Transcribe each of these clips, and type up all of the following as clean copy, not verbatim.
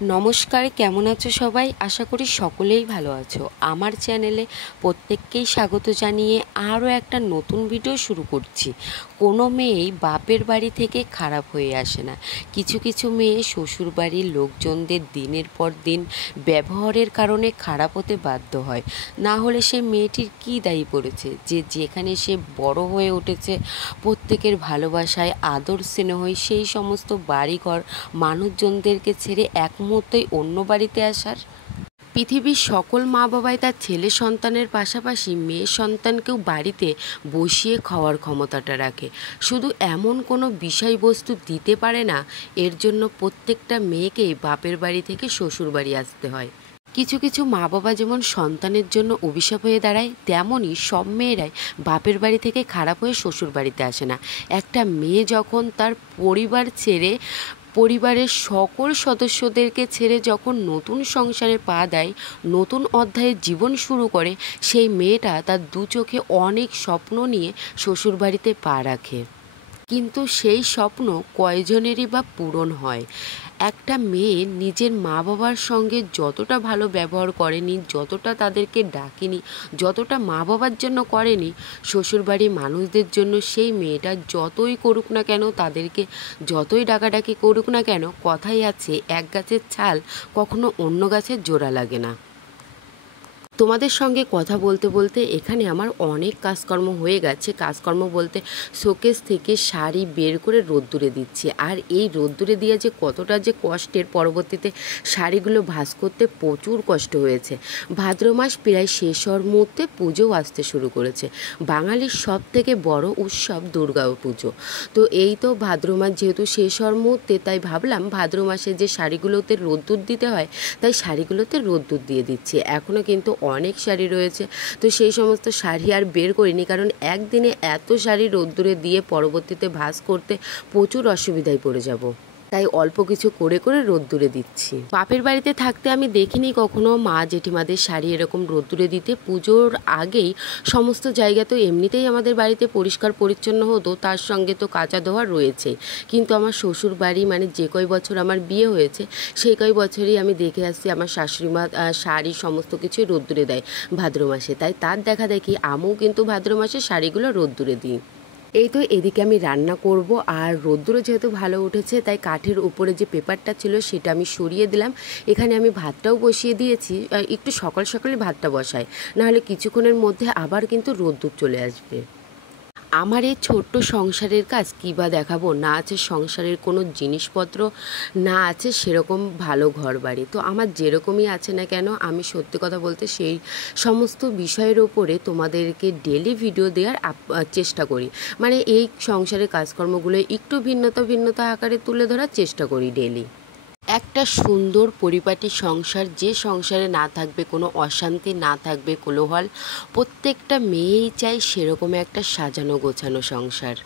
নমস্কার, কেমন আছো সবাই? আশা করি সকলেই ভালো আছো। আমার চ্যানেলে প্রত্যেককেই স্বাগত জানিয়ে আরও একটা নতুন ভিডিও শুরু করছি। কোনো মেয়েই বাপের বাড়ি থেকে খারাপ হয়ে আসে না। কিছু কিছু মেয়ে শ্বশুরবাড়ির লোকজনদের দিনের পর দিন ব্যবহারের কারণে খারাপ হতে বাধ্য হয়। না হলে সে মেয়েটির কী দায়ী পড়েছে যে যেখানে সে বড় হয়ে উঠেছে প্রত্যেকের ভালোবাসায় আদর স্নেহই সেই সমস্ত বাড়িঘর মানুষজনদেরকে ছেড়ে এক মুহূর্তেই অন্য বাড়িতে আসার? পৃথিবীর সকল মা বাবাই তার ছেলে সন্তানের পাশাপাশি মেয়ে সন্তানকেও বাড়িতে বসিয়ে খাওয়ার ক্ষমতাটা রাখে। শুধু এমন কোনো বিষয়বস্তু দিতে পারে না, এর জন্য প্রত্যেকটা মেয়েকেই বাপের বাড়ি থেকে শ্বশুর বাড়ি আসতে হয়। কিছু কিছু মা বাবা যেমন সন্তানের জন্য অভিশাপ হয়ে দাঁড়ায়, তেমনই সব মেয়েরাই বাপের বাড়ি থেকে খারাপ হয়ে শ্বশুর বাড়িতে আসে না। একটা মেয়ে যখন তার পরিবার ছেড়ে, পরিবারের সকল সদস্যদেরকে ছেড়ে যখন নতুন সংসারে পা দেয়, নতুন অধ্যায়ের জীবন শুরু করে, সেই মেয়েটা তার দু চোখে অনেক স্বপ্ন নিয়ে শ্বশুরবাড়িতে পা রাখে। কিন্তু সেই স্বপ্ন কয়জনেরই বা পূরণ হয়? একটা মেয়ে নিজের মা বাবার সঙ্গে যতটা ভালো ব্যবহার করেনি, যতটা তাদেরকে ডাকেনি, যতটা মা বাবার জন্য করেনি, শ্বশুরবাড়ির মানুষদের জন্য সেই মেয়েটা যতই করুক না কেন, তাদেরকে যতই ডাকাডাকি করুক না কেন, কথাই আছে, এক গাছের ছাল কখনো অন্য গাছের জোড়া লাগে না। তোমাদের সঙ্গে কথা বলতে বলতে এখানে আমার অনেক কাজকর্ম হয়ে গেছে। কাজকর্ম বলতে শোকেস থেকে শাড়ি বের করে রোদ্দুরে দিচ্ছি। আর এই রোদ্দুরে দিয়ে যে কতটা যে কষ্টের, পরবর্তীতে শাড়িগুলো ভাঁজ করতে প্রচুর কষ্ট হয়েছে। ভাদ্র মাস প্রায় শেষ হওয়ার মুহূর্তে পুজোও আসতে শুরু করেছে। বাঙালির সব থেকে বড় উৎসব দুর্গা পুজো। তো এই তো ভাদ্র মাস যেহেতু শেষ হওয়ার মুহূর্তে, তাই ভাবলাম ভাদ্র মাসে যে শাড়িগুলোতে রোদ্দুর দিতে হয়, তাই শাড়িগুলোতে রোদ্দুর দিয়ে দিচ্ছি। এখনও কিন্তু অনেক শাড়ি রয়েছে, তো সেই সমস্ত শাড়ি আর বের করিনি, কারণ একদিনে এত শাড়ি রোদ্দুরে দিয়ে পরবর্তীতে ভাঁজ করতে প্রচুর অসুবিধায় পড়ে যাব। তাই অল্প কিছু করে করে রোদ্দুরে দিচ্ছি। বাপের বাড়িতে থাকতে আমি দেখিনি কখনো মা জেঠিমাদের শাড়ি এরকম রোদ্দুরে দিতে। পুজোর আগেই সমস্ত জায়গা তো এমনিতেই আমাদের বাড়িতে পরিষ্কার পরিচ্ছন্ন হতো, তার সঙ্গে তো কাচা ধোয়া রয়েছে। কিন্তু আমার শ্বশুর বাড়ি, মানে যে কয় বছর আমার বিয়ে হয়েছে, সেই কয় বছরই আমি দেখে আসছি আমার শাশুড়ি মা শাড়ি সমস্ত কিছুই রোদ্দুরে দেয় ভাদ্র মাসে। তাই তার দেখা দেখি আমিও কিন্তু ভাদ্র মাসে শাড়িগুলো রোদ্দুরে দিই। এই তো এদিকে আমি রান্না করব, আর রোদ্দুরও যেহেতু ভালো উঠেছে, তাই কাঠের উপরে যে পেপারটা ছিল সেটা আমি সরিয়ে দিলাম। এখানে আমি ভাতটাও বসিয়ে দিয়েছি। একটু সকাল সকালে ভাতটা বসাই, নাহলে কিছুক্ষণের মধ্যে আবার কিন্তু রোদ্দুর চলে আসবে। আমার এই ছোট্ট সংসারের কাজ কী বা দেখাবো? না আছে সংসারের কোনো জিনিসপত্র, না আছে সেরকম ভালো ঘরবাড়ি। তো আমার যেরকমই আছে না কেন, আমি সত্যি কথা বলতে সেই সমস্ত বিষয়ের ওপরে তোমাদেরকে ডেলি ভিডিও দেওয়ার চেষ্টা করি। মানে এই সংসারের কাজকর্মগুলো একটু ভিন্নতা আকারে তুলে ধরার চেষ্টা করি ডেলি। একটা সুন্দর পরিপাটি সংসার, যে সংসারে না থাকবে কোনো অশান্তি, না থাকবে কোলাহল। প্রত্যেকটা মেয়েই চায় সেরকম একটা সাজানো গোছানো সংসার।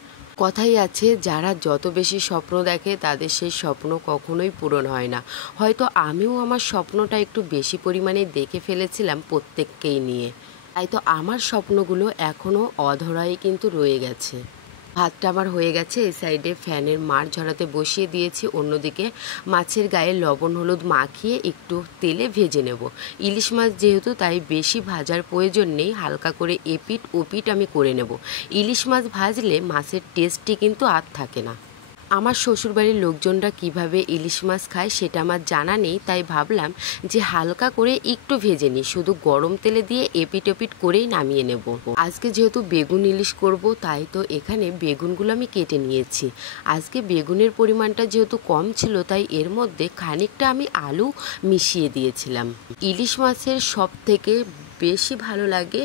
কথাই আছে, যারা যত বেশি স্বপ্ন দেখে তাদের সেই স্বপ্ন কখনোই পূরণ হয় না। হয়তো আমিও আমার স্বপ্নটা একটু বেশি পরিমাণে দেখে ফেলেছিলাম প্রত্যেককেই নিয়ে। তাই তো আমার স্বপ্নগুলো এখনও অধরাই কিন্তু রয়ে গেছে। ভাতটা আমার হয়ে গেছে। এই সাইডে ফ্যানের মার ঝরাতে বসিয়ে দিয়েছি, অন্যদিকে মাছের গায়ে লবণ হলুদ মাখিয়ে একটু তেলে ভেজে নেব। ইলিশ মাছ যেহেতু, তাই বেশি ভাজার প্রয়োজন নেই, হালকা করে এপিট ওপিট আমি করে নেব। ইলিশ মাছ ভাজলে মাছের টেস্টটি কিন্তু আর থাকে না। আমার শ্বশুরবাড়ির লোকজনরা কিভাবে ইলিশ মাছ খায় সেটা আমার জানা নেই, তাই ভাবলাম যে হালকা করে একটু ভেজে নিই, শুধু গরম তেলে দিয়ে এপিট ওপিট করেই নামিয়ে নেব। আজকে যেহেতু বেগুন ইলিশ করব, তাই তো এখানে বেগুনগুলো আমি কেটে নিয়েছি। আজকে বেগুনের পরিমাণটা যেহেতু কম ছিল, তাই এর মধ্যে খানিকটা আমি আলু মিশিয়ে দিয়েছিলাম। ইলিশ মাছের সব থেকে বেশি ভালো লাগে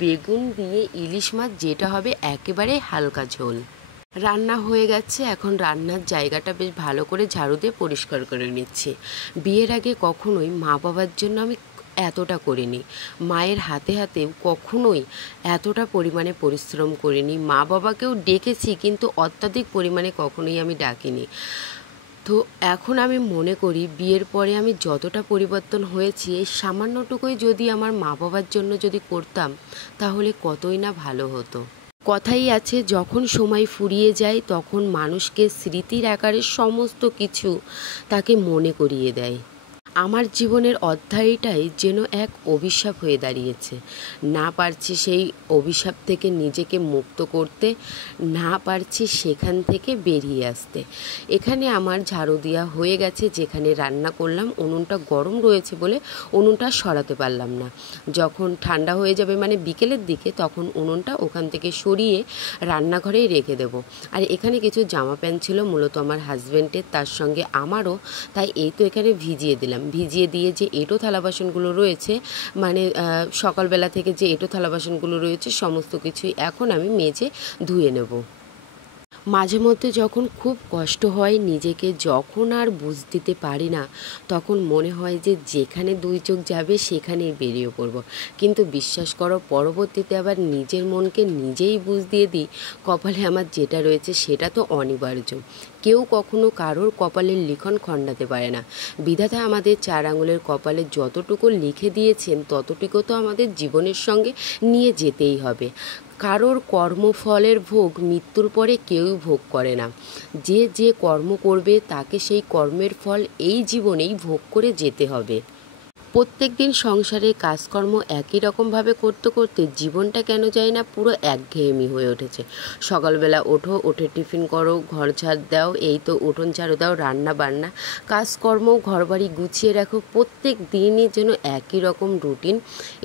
বেগুন দিয়ে ইলিশ মাছ, যেটা হবে একেবারে হালকা ঝোল। রান্না হয়ে গেছে, এখন রান্নার জায়গাটা বেশ ভালো করে ঝাড়ু দিয়ে পরিষ্কার করে নিচ্ছি। বিয়ের আগে কখনোই মা বাবার জন্য আমি এতটা করিনি, মায়ের হাতে হাতেও কখনোই এতটা পরিমাণে পরিশ্রম করিনি। মা বাবাকেও ডেকেছি, কিন্তু অত্যাধিক পরিমাণে কখনোই আমি ডাকিনি। তো এখন আমি মনে করি বিয়ের পরে আমি যতটা পরিবর্তন হয়েছি, এই সামান্যটুকুই যদি আমার মা বাবার জন্য যদি করতাম, তাহলে কতই না ভালো হতো। কথাই আছে, যখন সময় ফুরিয়ে যায় তখন মানুষকে স্মৃতির আকারে সমস্ত কিছু তাকে মনে করিয়ে দেয়। আমার জীবনের অধ্যায়টাই যেন এক অভিশাপ হয়ে দাঁড়িয়েছে। না পারছি সেই অভিশাপ থেকে নিজেকে মুক্ত করতে, না পারছি সেখান থেকে বেরিয়ে আসতে। এখানে আমার ঝাড়ু দেওয়া হয়ে গেছে, যেখানে রান্না করলাম উনুনটা গরম রয়েছে বলে উনুনটা সরাতে পারলাম না। যখন ঠান্ডা হয়ে যাবে মানে বিকেলের দিকে, তখন উনুনটা ওখান থেকে সরিয়ে রান্নাঘরেই রেখে দেব। আর এখানে কিছু জামা প্যান্ট ছিল মূলত আমার হাজব্যান্ডের, তার সঙ্গে আমারও, তাই এই তো এখানে ভিজিয়ে দিলাম। ভিজিয়ে দিয়ে যে এঁটো থালা বাসনগুলো রয়েছে, মানে সকালবেলা থেকে যে এঁটো থালা বাসনগুলো রয়েছে সমস্ত কিছুই এখন আমি মেজে ধুয়ে নেব। মাঝে মধ্যে যখন খুব কষ্ট হয়, নিজেকে যখন আর বুঝ দিতে পারি না, তখন মনে হয় যে যেখানে দুই চোখ যাবে সেখানেই বেরিয়ে পড়ব। কিন্তু বিশ্বাস করো, পরবর্তীতে আবার নিজের মনকে নিজেই বুঝ দিয়ে দিই, কপালে আমার যেটা রয়েছে সেটা তো অনিবার্য। কেউ কখনো কারোর কপালের লিখন খণ্ডাতে পারে না। বিধাতা আমাদের 4 আঙুলের কপালে যতটুকু লিখে দিয়েছেন ততটুকু তো আমাদের জীবনের সঙ্গে নিয়ে যেতেই হবে। কারোর কর্মফলের ভোগ মৃত্যুর পরে কেউই ভোগ করে না। যে যে কর্ম করবে তাকে সেই কর্মের ফল এই জীবনেই ভোগ করে যেতে হবে। প্রত্যেক দিন সংসারে কাজকর্ম একই রকমভাবে করতে করতে জীবনটা কেন যায় না পুরো একঘেয়েমি হয়ে উঠেছে। সকালবেলা ওঠো, উঠে টিফিন করো, ঘর ঝাড় দাও, এই তো উঠোন ঝাড়ু দাও, রান্না বান্না, কাজকর্ম, ঘরবাড়ি গুছিয়ে রাখো। প্রত্যেক দিনই যেন একই রকম রুটিন।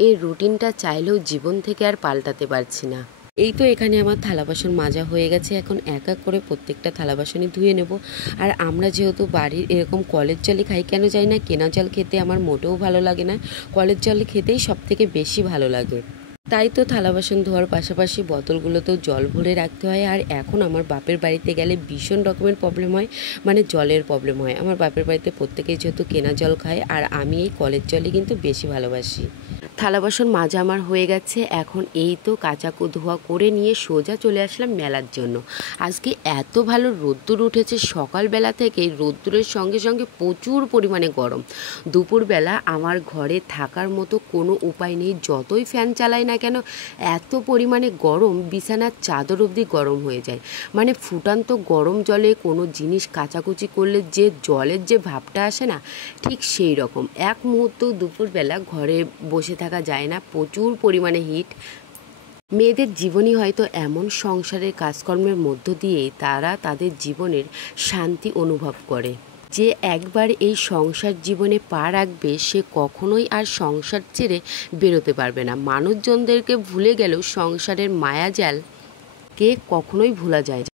এই রুটিনটা চাইলেও জীবন থেকে আর পাল্টাতে পারছি না। এই তো এখানে আমার থালা বাসন মাজা হয়ে গেছে, এখন এক এক করে প্রত্যেকটা থালা বাসনই ধুয়ে নেব। আর আমরা যেহেতু বাড়ির এরকম কলের জলই খাই, কেন জানি না কেনা জল খেতে আমার মোটেও ভালো লাগে না, কলের জল খেতেই সব থেকে বেশি ভালো লাগে। তাই তো থালা বাসন ধোয়ার পাশাপাশি বোতলগুলোতেও জল ভরে রাখতে হয়। আর এখন আমার বাপের বাড়িতে গেলে ভীষণ রকমের প্রবলেম হয়, মানে জলের প্রবলেম হয়। আমার বাপের বাড়িতে প্রত্যেকেই যেহেতু কেনা জল খায়, আর আমি এই কলের জলই কিন্তু বেশি ভালোবাসি। থালা বাসন মাজা আমার হয়ে গেছে, এখন এই তো কাচা ধোয়া করে নিয়ে সোজা চলে আসলাম মেলার জন্য। আজকে এত ভালো রোদ্দুর উঠেছে, সকালবেলা থেকে রোদ্দুরের সঙ্গে সঙ্গে প্রচুর পরিমাণে গরম। দুপুরবেলা আমার ঘরে থাকার মতো কোনো উপায় নেই, যতই ফ্যান চালাই না কেন এত পরিমাণে গরম, বিছানার চাদর অবধি গরম হয়ে যায়। মানে ফুটান্ত গরম জলে কোনো জিনিস কাচাকুচি করলে যে জলের যে ভাবটা আসে না, ঠিক সেই রকম। এক মুহূর্ত দুপুরবেলা ঘরে বসে থাকা যায় না, প্রচুর পরিমাণে হিট। মেয়েদের জীবনই হয়তো এমন, সংসারের কাজকর্মের মধ্য দিয়েই তারা তাদের জীবনের শান্তি অনুভব করে। যে একবার এই সংসার জীবনে পা রাখবে সে কখনোই আর সংসার ছেড়ে বেরোতে পারবে না। মানুষজনদেরকে ভুলে গেলেও সংসারের মায়াজালকে কখনোই ভোলা যায় না।